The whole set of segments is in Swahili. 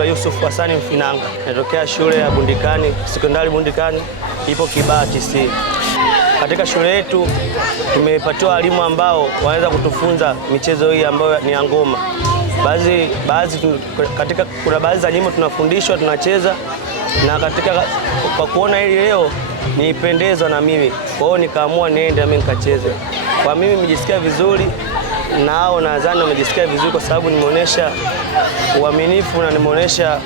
naitwa Yusuf Hasani Mfinanga. Natokea shule ya Bundikani, sekondari Bundikani, ipo Kibaha TC. Katika shule yetu tumepatiwa walimu ambao wanaweza kutufunza michezo hii ambayo ni ya ngoma. Kuna baadhi za nyimbo tunafundishwa, tunacheza, na kwa kuona hili leo nilipendezwa na mimi. Kwa hiyo nikaamua niende mimi nikacheze. Kwa mimi nimejisikia vizuri, nao nadhani wamejisikia vizuri kwa sababu nimeonyesha uaminifu na nimeonyesha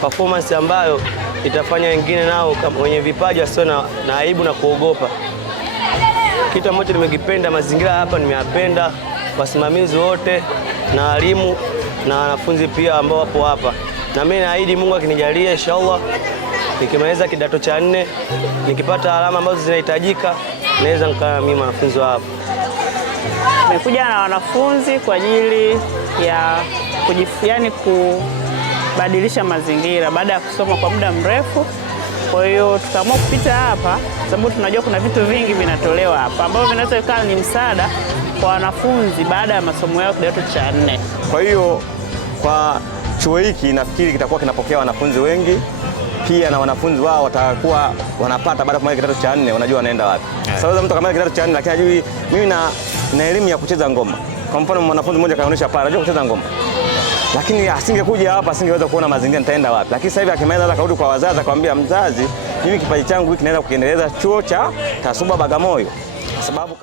performance ambayo itafanya wengine nao wenye vipaji wasio na aibu na kuogopa. Kitu ambacho nimekipenda, mazingira hapa nimeyapenda, wasimamizi wote na walimu na wanafunzi pia ambao wapo hapa. Na mimi naahidi Mungu akinijalia inshallah nikimaliza kidato cha 4 nikipata alama ambazo zinahitajika naweza nikaa mimi mwanafunzi wa hapa. Nimekuja na wanafunzi kwa ajili ya kubadilisha mazingira baada ya kusoma kwa muda mrefu. Kwa hiyo tukaamua kupita hapa sababu tunajua kuna vitu vingi vinatolewa hapa ambavyo vinaweza kuwa ni msaada kwa wanafunzi baada ya masomo yao kidato cha 4. Kwa hiyo kwa chuo hiki nafikiri kitakuwa kinapokea wanafunzi wengi, pia na wanafunzi wao watakuwa wanapata baada ya kumaliza kidato cha 4 wanajua wanaenda wapi. Sababu mtu kama kidato cha 4 lakini hajui mimi na elimu ya kucheza ngoma. Kwa mfano mwanafunzi mmoja kaonyesha pale anajua kucheza ngoma, lakini asingekuja hapa asingeweza kuona mazingira nitaenda wapi. Lakini sasa hivi akimaliza akarudi kwa wazazi akamwambia mzazi, mimi kipaji changu hiki naenda kukiendeleza chuo cha TASUBA Bagamoyo, kwa sababu